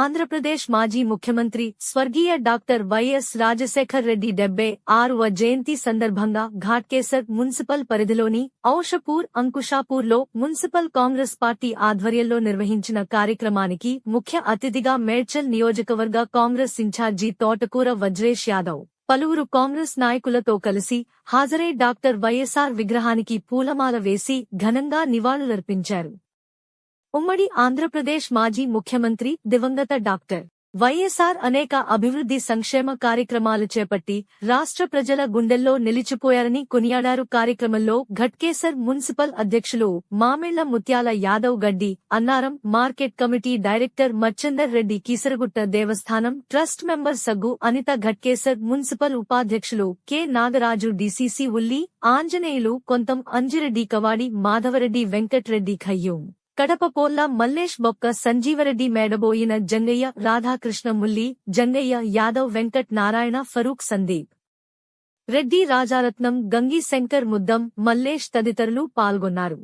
ఆంధ్రప్రదేశ్ మాజీ ముఖ్యమంత్రి స్వర్గీయ డాక్టర్ వైఎస్ రాజశేఖర్ రెడ్డి డెబ్బై ఆరువ జయంతి సందర్భంగా ఘాట్కేసర్ మున్సిపల్ పరిధిలోని ఔషపూర్ అంకుషాపూర్లో మున్సిపల్ కాంగ్రెస్ పార్టీ ఆధ్వర్యంలో నిర్వహించిన కార్యక్రమానికి ముఖ్య అతిథిగా మేడ్చల్ నియోజకవర్గ కాంగ్రెస్ ఇన్ఛార్జి తోటకూర వజ్రేష్ యాదవ్ పలువురు కాంగ్రెస్ నాయకులతో కలిసి హాజరై డాక్టర్ వైఎస్ఆర్ విగ్రహానికి పూలమాల వేసి ఘనంగా నివాళులర్పించారు ఉమ్మడి ఆంధ్రప్రదేశ్ మాజీ ముఖ్యమంత్రి దివంగత డాక్టర్ వైఎస్ఆర్ అనేక అభివృద్ధి సంక్షేమ కార్యక్రమాలు చేపట్టి రాష్ట్ర ప్రజల గుండెల్లో నిలిచిపోయారని కొనియాడారు కార్యక్రమంలో ఘట్కేసర్ మున్సిపల్ అధ్యక్షులు Mamilla Mutyala Yadav Gaddi Annaram market committee director Macchandar Reddy Keesaragutta దేవస్థానం trust member Saggu Anitha Ghatkesar municipal ఉపాధ్యక్షులు కె నాగరాజు డిసిసి ఉల్లి ఆంజనేయులు కొంతం అంజిరెడ్డి కవాడి మాధవరెడ్డి వెంకట్రెడ్డి ఖయ్యూం కడపపోల్ల మల్లేష్ బొక్క సంజీవరెడ్డి మేడబోయిన జంగయ్య రాధాకృష్ణ ముల్లి జంగయ్య యాదవ్ వెంకట్ నారాయణ ఫరూక్ సందీప్ రెడ్డి రాజారత్నం గంగీ శంకర్ ముద్దం మల్లేష్ తదితరులు పాల్గొన్నారు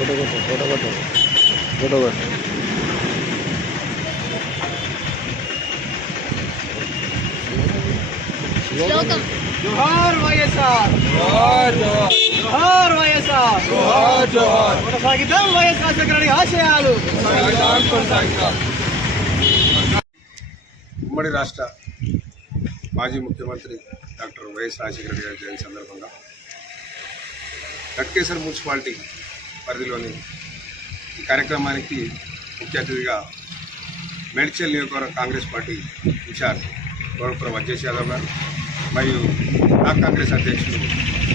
ఫోటో కొట్టు ఫోటో కొట్టు ఫోటో కొట్టు జోహార్ వైఎస్ఆర్ జోహార్ జోహార్ వైఎస్ఆర్ ఉమ్మడి రాష్ట్ర మాజీ ముఖ్యమంత్రి డాక్టర్ వైఎస్ రాజశేఖర రెడ్డి గారి జయంతి సందర్భంగా కట్కేశ్వర్ మున్సిపాలిటీ పరిధిలోని ఈ కార్యక్రమానికి ముఖ్య అతిథిగా మేడ్చల్ నియోజకవర్గ కాంగ్రెస్ పార్టీ ఇన్ఛార్జ్ గౌరవపురం అజేష్ యాదవ్ గారు మరియు బ్లాక్ కాంగ్రెస్ అధ్యక్షులు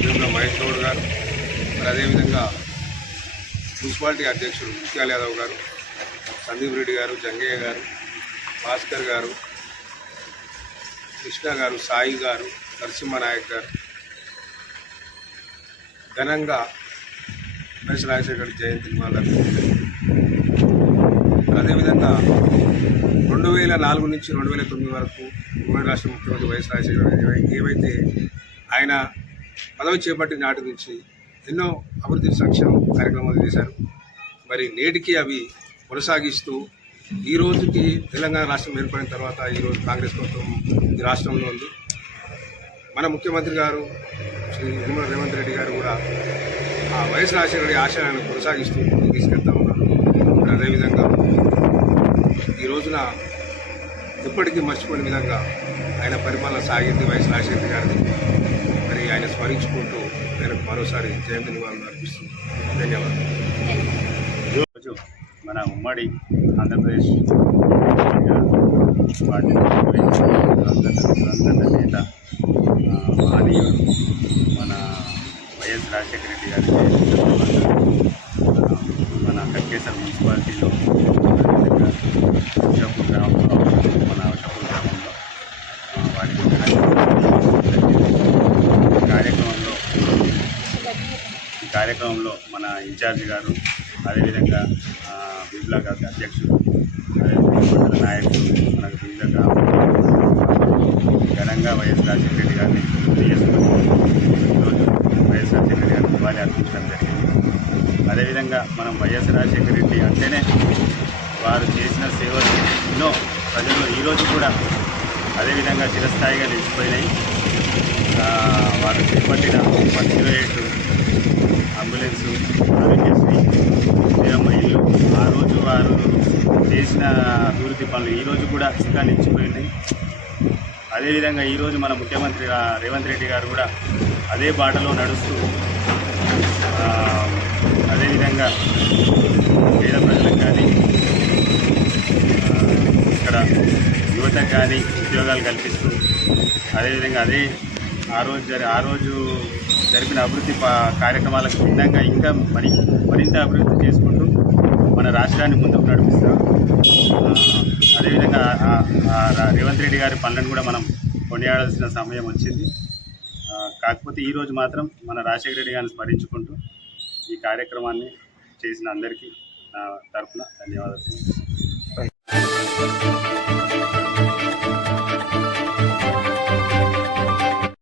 వేముల మహేష్ గౌడ్ గారు మరి అదేవిధంగా మున్సిపాలిటీ అధ్యక్షుడు ముత్యాల యాదవ్ గారు సందీప్ రెడ్డి గారు జంగయ్య గారు భాస్కర్ గారు కృష్ణ గారు సాయి గారు నాయక్ గారు ఘనంగా మేష రాజశేఖర్ జయంతి మళ్ళీ అదేవిధంగా రెండు వేల నాలుగు నుంచి రెండు వేల తొమ్మిది వరకు ఉమ్మడి రాష్ట్ర ముఖ్యమంత్రి వైఎస్ రాజశేఖర ఏవైతే ఆయన పదవి చేపట్టిన నాటి నుంచి ఎన్నో అభివృద్ధి సంక్షేమ కార్యక్రమాలు చేశారు మరి నేటికి అవి కొనసాగిస్తూ ఈ రోజుకి తెలంగాణ రాష్ట్రం ఏర్పడిన తర్వాత ఈరోజు కాంగ్రెస్ ప్రభుత్వం ఈ రాష్ట్రంలో ఉంది మన ముఖ్యమంత్రి గారు శ్రీ నిర్మల రేవంత్ రెడ్డి గారు కూడా ఆ వైఎస్ రాజశేఖరుడి ఆశయాన్ని కొనసాగిస్తూ ముందుకు తీసుకెళ్తా ఉన్నాను అదేవిధంగా ఈ రోజున ఎప్పటికీ మర్చిపోయిన విధంగా ఆయన పరిపాలన సాగింది వైఎస్ రాజశేఖర్ గారిని మరి ఆయన స్మరించుకుంటూ ఆయనకు మరోసారి జయంతి నివాళులు అర్పిస్తుంది ధన్యవాదాలు ఈరోజు మన ఉమ్మడి ఆంధ్రప్రదేశ్ మన వైఎస్ రాజశేఖర రెడ్డి గారి మన కట్కేశ్వర మున్సిపాలిటీలో షాపూర్ గ్రామంలో మన షాపూర్ గ్రామంలో వారి కార్యక్రమంలో ఈ కార్యక్రమంలో మన ఇన్ఛార్జి గారు అదేవిధంగా బిబ్లా గారి అధ్యక్షుడు అదేవిధంగా మనం వైఎస్ రాజశేఖర రెడ్డి అంటేనే వారు చేసిన సేవలు ఎన్నో ప్రజలు ఈరోజు కూడా అదేవిధంగా చిరస్థాయిగా నిలిచిపోయినాయి వారు చేపట్టిన one zero eight ambulance Aarogyasri ఉద్యమ ఇల్లు ఆ రోజు వారు చేసిన అభివృద్ధి పనులు ఈరోజు కూడా ఇంకా నిలిచిపోయినాయి అదేవిధంగా ఈరోజు మన ముఖ్యమంత్రి రేవంత్ రెడ్డి గారు కూడా అదే బాటలో నడుస్తూ పేద ప్రజలకు కానీ ఇక్కడ యువతకు కానీ ఉద్యోగాలు కల్పిస్తూ అదేవిధంగా అదే ఆ రోజు జరి ఆ రోజు జరిపిన అభివృద్ధి కార్యక్రమాలకు భిన్నంగా ఇంకా మరి మరింత అభివృద్ధి చేసుకుంటూ మన రాష్ట్రాన్ని ముందుకు నడిపిస్తాం అదేవిధంగా రేవంత్ రెడ్డి గారి పనులను కూడా మనం కొనియాడాల్సిన సమయం వచ్చింది కాకపోతే ఈరోజు మాత్రం మన రాజశేఖర రెడ్డి గారిని స్మరించుకుంటూ ఈ కార్యక్రమాన్ని చేసిన అందరికీ నా తరఫున ధన్యవాదాలు